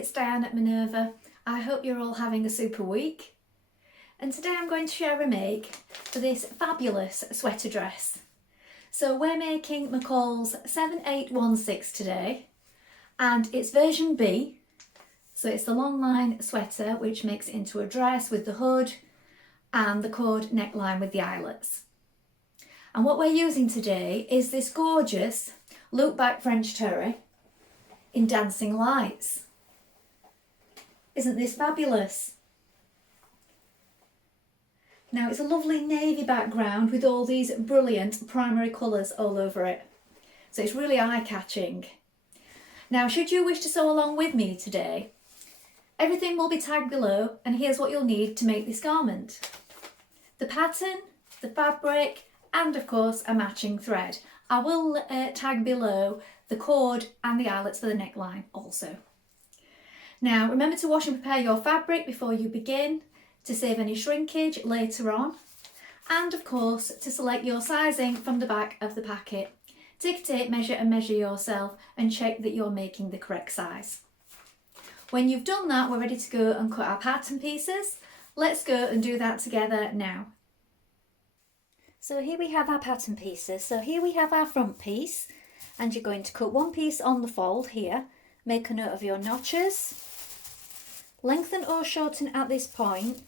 it's Dianne at Minerva. I hope you're all having a super week. And today I'm going to share a make for this fabulous sweater dress. So we're making McCall's 7816 today, and it's version B. So it's the long line sweater which makes it into a dress with the hood and the cord neckline with the eyelets. And what we're using today is this gorgeous loop back French terry in dancing lights. Isn't this fabulous? Now it's a lovely navy background with all these brilliant primary colours all over it. So it's really eye-catching. Now should you wish to sew along with me today, everything will be tagged below, and here's what you'll need to make this garment. The pattern, the fabric, and of course a matching thread. I will tag below the cord and the eyelets for the neckline also. Now remember to wash and prepare your fabric before you begin to save any shrinkage later on, and of course to select your sizing from the back of the packet. Take a tape measure and measure yourself and check that you're making the correct size. When you've done that, we're ready to go and cut our pattern pieces. Let's go and do that together now. So here we have our pattern pieces. So here we have our front piece, and you're going to cut one piece on the fold here. Make a note of your notches. Lengthen or shorten at this point.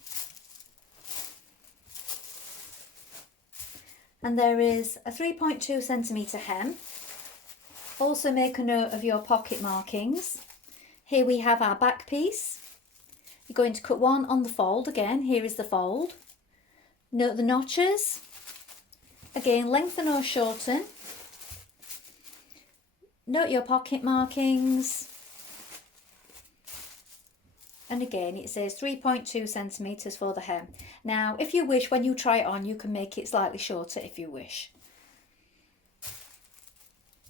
And there is a 3.2 centimetre hem. Also make a note of your pocket markings. Here we have our back piece. You're going to cut one on the fold again. Here is the fold. Note the notches. Again, lengthen or shorten. Note your pocket markings. And again, it says 3.2 centimetres for the hem. Now, if you wish, when you try it on, you can make it slightly shorter if you wish.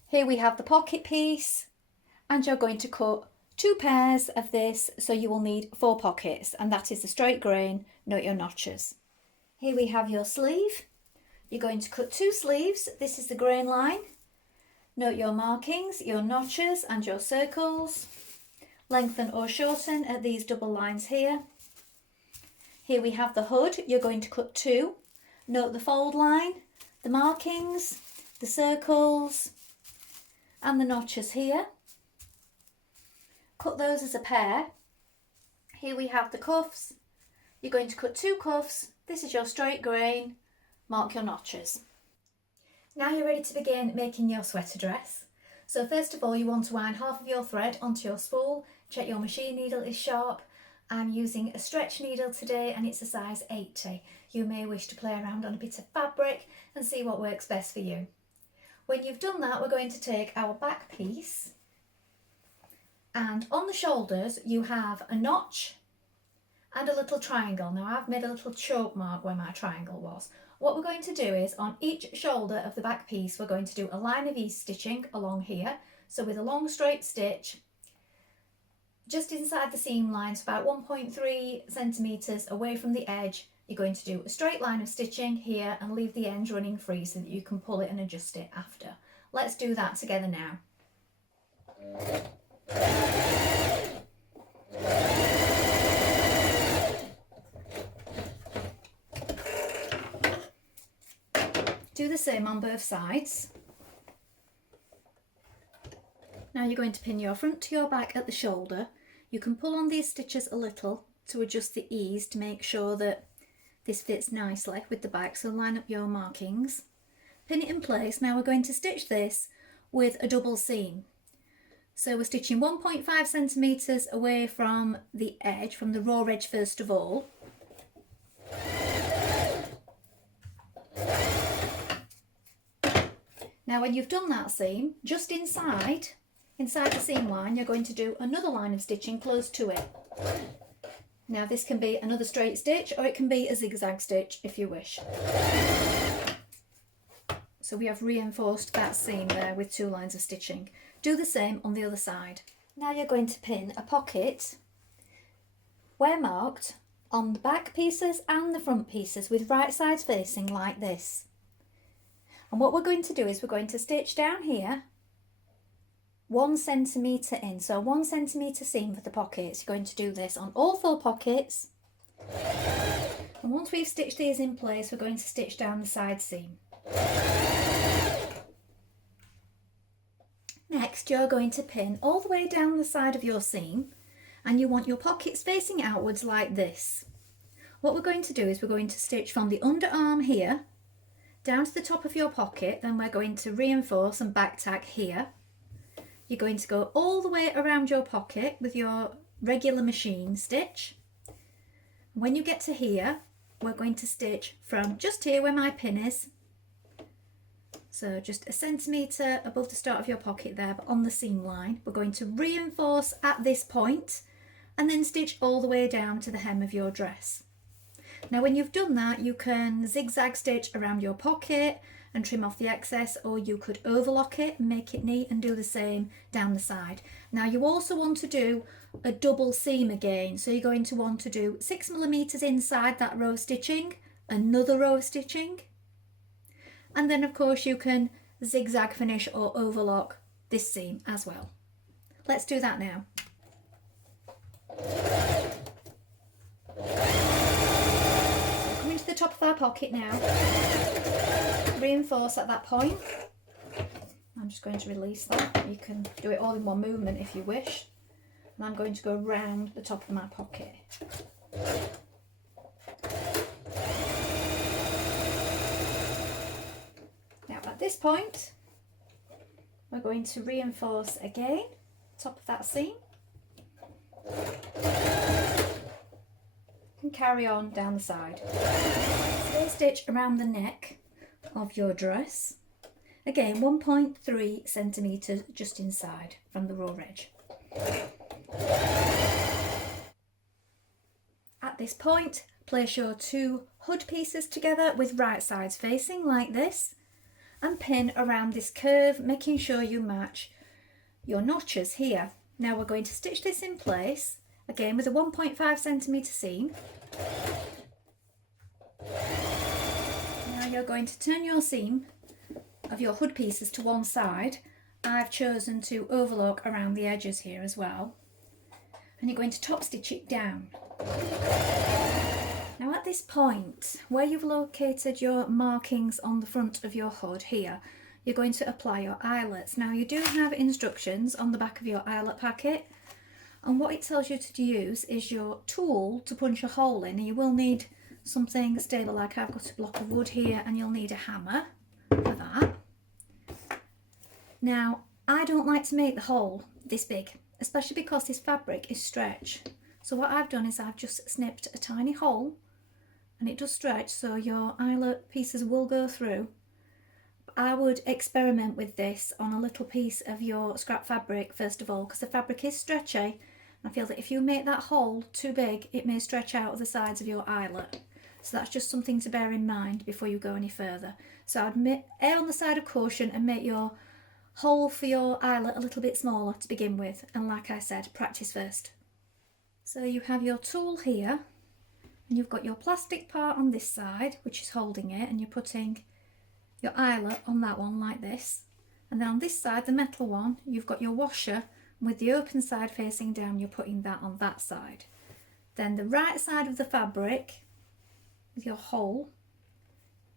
Here we have the pocket piece, and you're going to cut 2 pairs of this, so you will need 4 pockets, and that is the straight grain. Note your notches. Here we have your sleeve. You're going to cut 2 sleeves. This is the grain line. Note your markings, your notches and your circles. Lengthen or shorten at these double lines here. Here we have the hood. You're going to cut 2. Note the fold line, the markings, the circles and the notches here. Cut those as a pair. Here we have the cuffs. You're going to cut 2 cuffs. This is your straight grain. Mark your notches. Now you're ready to begin making your sweater dress. So first of all, you want to wind half of your thread onto your spool. Check your machine needle is sharp. I'm using a stretch needle today and it's a size 80. You may wish to play around on a bit of fabric and see what works best for you. When you've done that, we're going to take our back piece, and on the shoulders you have a notch and a little triangle. Now I've made a little choke mark where my triangle was. What we're going to do is on each shoulder of the back piece we're going to do a line of ease stitching along here. So with a long straight stitch just inside the seam line, so about 1.3 centimetres away from the edge, you're going to do a straight line of stitching here and leave the ends running free so that you can pull it and adjust it after. Let's do that together now. Do the same on both sides. Now you're going to pin your front to your back at the shoulder. You can pull on these stitches a little to adjust the ease to make sure that this fits nicely with the back, so line up your markings. Pin it in place. Now we're going to stitch this with a double seam. So we're stitching 1.5 centimetres away from the edge, from the raw edge first of all. Now when you've done that seam, just inside the seam line, you're going to do another line of stitching close to it. Now this can be another straight stitch or it can be a zigzag stitch if you wish. So we have reinforced that seam there with 2 lines of stitching. Do the same on the other side. Now you're going to pin a pocket where marked on the back pieces and the front pieces with right sides facing like this. And what we're going to do is we're going to stitch down here 1 centimetre in. So 1 centimetre seam for the pockets. You're going to do this on all 4 pockets. And once we've stitched these in place, we're going to stitch down the side seam. Next, you're going to pin all the way down the side of your seam, and you want your pockets facing outwards like this. What we're going to do is we're going to stitch from the underarm here down to the top of your pocket, then we're going to reinforce and back tack here. You're going to go all the way around your pocket with your regular machine stitch. When you get to here, we're going to stitch from just here where my pin is, so just a centimetre above the start of your pocket there, but on the seam line. We're going to reinforce at this point and then stitch all the way down to the hem of your dress. Now when you've done that, you can zigzag stitch around your pocket and trim off the excess, or you could overlock it and make it neat and do the same down the side. Now you also want to do a double seam again, so you're going to want to do 6 millimeters inside that row of stitching, another row of stitching, and then of course you can zigzag finish or overlock this seam as well. Let's do that now. Coming to the top of our pocket now, reinforce at that point. I'm just going to release that. You can do it all in one movement if you wish. And I'm going to go round the top of my pocket. Now at this point, we're going to reinforce again, top of that seam. And carry on down the side. Stay stitch around the neck of your dress. Again, 1.3 centimetres just inside from the raw edge. At this point, place your 2 hood pieces together with right sides facing like this and pin around this curve, making sure you match your notches here. Now we're going to stitch this in place again with a 1.5 centimetre seam. Now you're going to turn your seam of your hood pieces to one side. I've chosen to overlock around the edges here as well, and you're going to top stitch it down. Now at this point, where you've located your markings on the front of your hood here, you're going to apply your eyelets. Now you do have instructions on the back of your eyelet packet, and what it tells you to use is your tool to punch a hole in, and you will need something stable, like I've got a block of wood here, and you'll need a hammer for that. Now I don't like to make the hole this big, especially because this fabric is stretch. So what I've done is I've just snipped a tiny hole, and it does stretch, so your eyelet pieces will go through. I would experiment with this on a little piece of your scrap fabric first of all, because the fabric is stretchy. I feel that if you make that hole too big, it may stretch out of the sides of your eyelet. So that's just something to bear in mind before you go any further. So I'd err on the side of caution and make your hole for your eyelet a little bit smaller to begin with. And like I said, practice first. So you have your tool here, and you've got your plastic part on this side, which is holding it, and you're putting your eyelet on that one like this. And then on this side, the metal one, you've got your washer, and with the open side facing down, you're putting that on that side. Then the right side of the fabric with your hole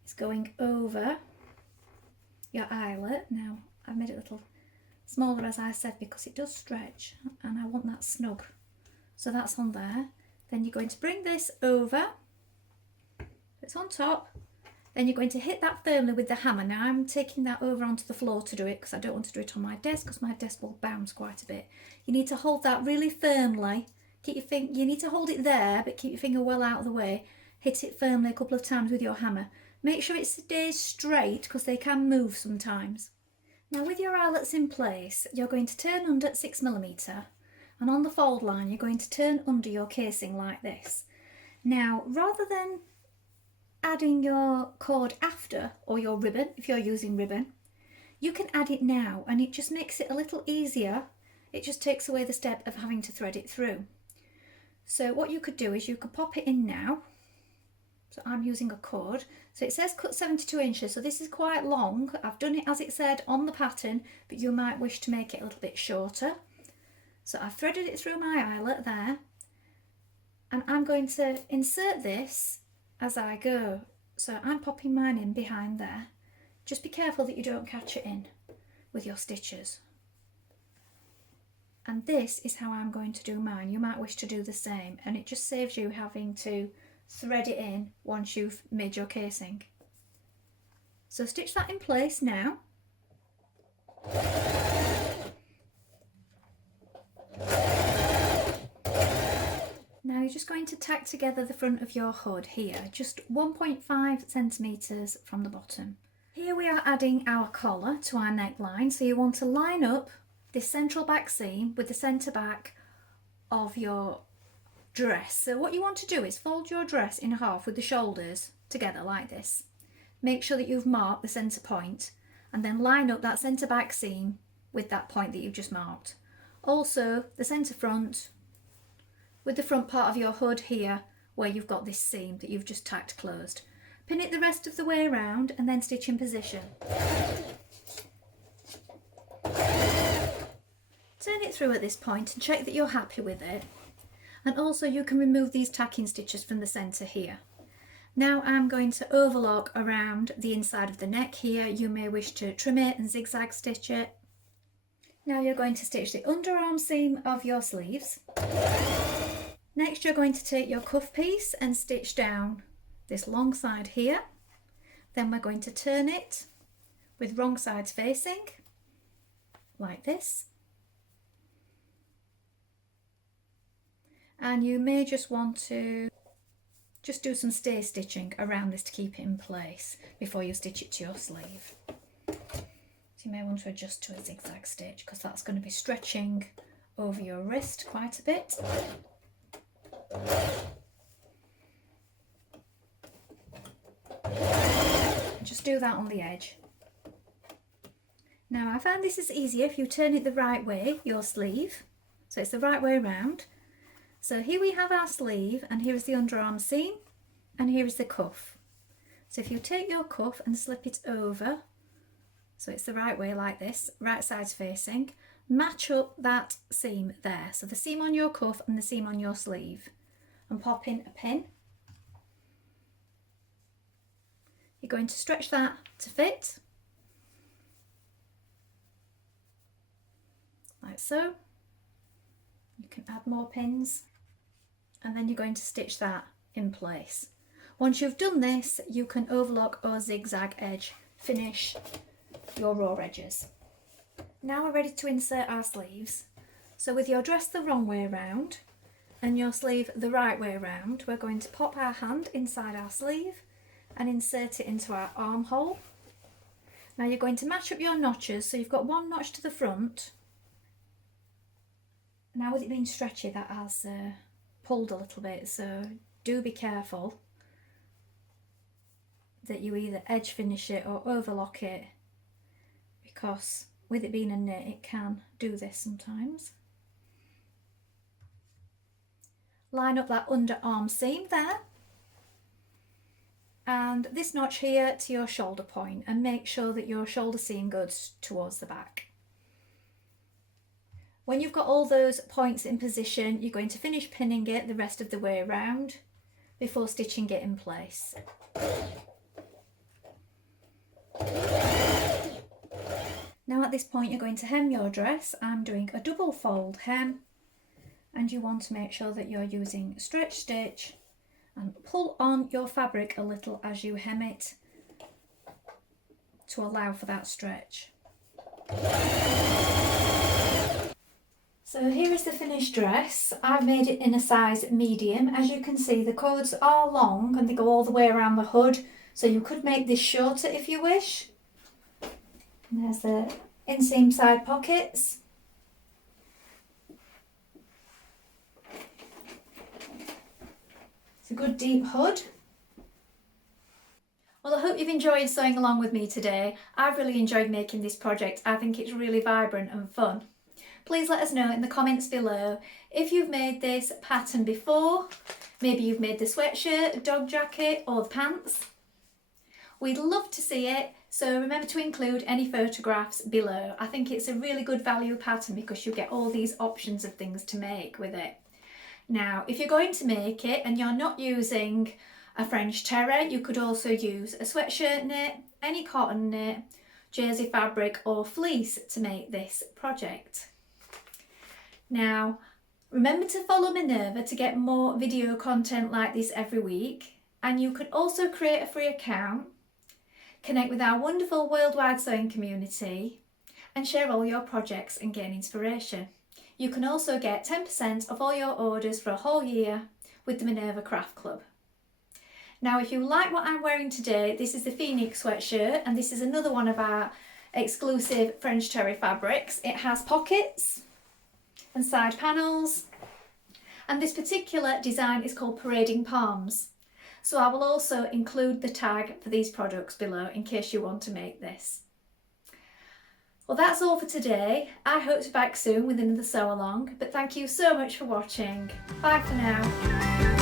is going over your eyelet. Now I've made it a little smaller, as I said, because it does stretch and I want that snug. So that's on there. Then you're going to bring this over, it's on top. Then you're going to hit that firmly with the hammer. Now I'm taking that over onto the floor to do it, because I don't want to do it on my desk, because my desk will bounce quite a bit. You need to hold that really firmly. Keep your finger, you need to hold it there, but keep your finger well out of the way. Hit it firmly a couple of times with your hammer. Make sure it stays straight, because they can move sometimes. Now with your eyelets in place, you're going to turn under at 6mm, and on the fold line you're going to turn under your casing like this. Now rather than adding your cord after, or your ribbon if you're using ribbon, you can add it now, and it just makes it a little easier. It just takes away the step of having to thread it through. So what you could do is you could pop it in now, So I'm using a cord. So it says cut 72 inches, so this is quite long. I've done it as it said on the pattern, but you might wish to make it a little bit shorter. So I've threaded it through my eyelet there, and I'm going to insert this as I go. So I'm popping mine in behind there. Just be careful that you don't catch it in with your stitches. And this is how I'm going to do mine. You might wish to do the same, and it just saves you having to thread it in once you've made your casing. So stitch that in place now. Now you're just going to tack together the front of your hood here, just 1.5 centimetres from the bottom. Here we are adding our collar to our neckline, so you want to line up this central back seam with the centre back of your dress. So what you want to do is fold your dress in half with the shoulders together like this. Make sure that you've marked the centre point, and then line up that centre back seam with that point that you've just marked. Also the centre front with the front part of your hood here where you've got this seam that you've just tacked closed. Pin it the rest of the way around and then stitch in position. Turn it through at this point and check that you're happy with it. And also you can remove these tacking stitches from the centre here. Now I'm going to overlock around the inside of the neck here. You may wish to trim it and zigzag stitch it. Now you're going to stitch the underarm seam of your sleeves. Next you're going to take your cuff piece and stitch down this long side here. Then we're going to turn it with wrong sides facing like this. And you may just want to just do some stay stitching around this to keep it in place before you stitch it to your sleeve. So you may want to adjust to a zigzag stitch because that's going to be stretching over your wrist quite a bit. Just do that on the edge. Now I found this is easier if you turn it the right way, your sleeve, so it's the right way around. So here we have our sleeve, and here is the underarm seam, and here is the cuff. So if you take your cuff and slip it over, so it's the right way like this, right sides facing, match up that seam there. So the seam on your cuff and the seam on your sleeve, and pop in a pin. You're going to stretch that to fit, like so. You can add more pins, and then you're going to stitch that in place. Once you've done this, you can overlock or zigzag edge, finish your raw edges. Now we're ready to insert our sleeves. So with your dress the wrong way around and your sleeve the right way around, we're going to pop our hand inside our sleeve and insert it into our armhole. Now you're going to match up your notches, so you've got one notch to the front. Now with it being stretchy, that has pulled a little bit, so do be careful that you either edge finish it or overlock it, because with it being a knit it can do this sometimes. Line up that underarm seam there and this notch here to your shoulder point, and make sure that your shoulder seam goes towards the back. When you've got all those points in position, you're going to finish pinning it the rest of the way around before stitching it in place. Now at this point you're going to hem your dress. I'm doing a double fold hem, and you want to make sure that you're using stretch stitch and pull on your fabric a little as you hem it to allow for that stretch. So here is the finished dress. I've made it in a size medium. As you can see, the cords are long and they go all the way around the hood, so you could make this shorter if you wish. And there's the inseam side pockets. It's a good deep hood. Well, I hope you've enjoyed sewing along with me today. I've really enjoyed making this project. I think it's really vibrant and fun. Please let us know in the comments below if you've made this pattern before. Maybe you've made the sweatshirt, dog jacket or the pants. We'd love to see it, so remember to include any photographs below. I think it's a really good value pattern because you get all these options of things to make with it. Now, if you're going to make it and you're not using a French terre, you could also use a sweatshirt knit, any cotton knit, jersey fabric or fleece to make this project. Now, remember to follow Minerva to get more video content like this every week, and you can also create a free account, connect with our wonderful worldwide sewing community and share all your projects and gain inspiration. You can also get 10% of all your orders for a whole year with the Minerva Craft Club. Now, if you like what I'm wearing today, this is the Phoenix sweatshirt, and this is another one of our exclusive French terre fabrics. It has pockets and side panels, and this particular design is called Parading Palms. So I will also include the tag for these products below in case you want to make this. Well, that's all for today. I hope to be back soon with another sew along, but thank you so much for watching. Bye for now.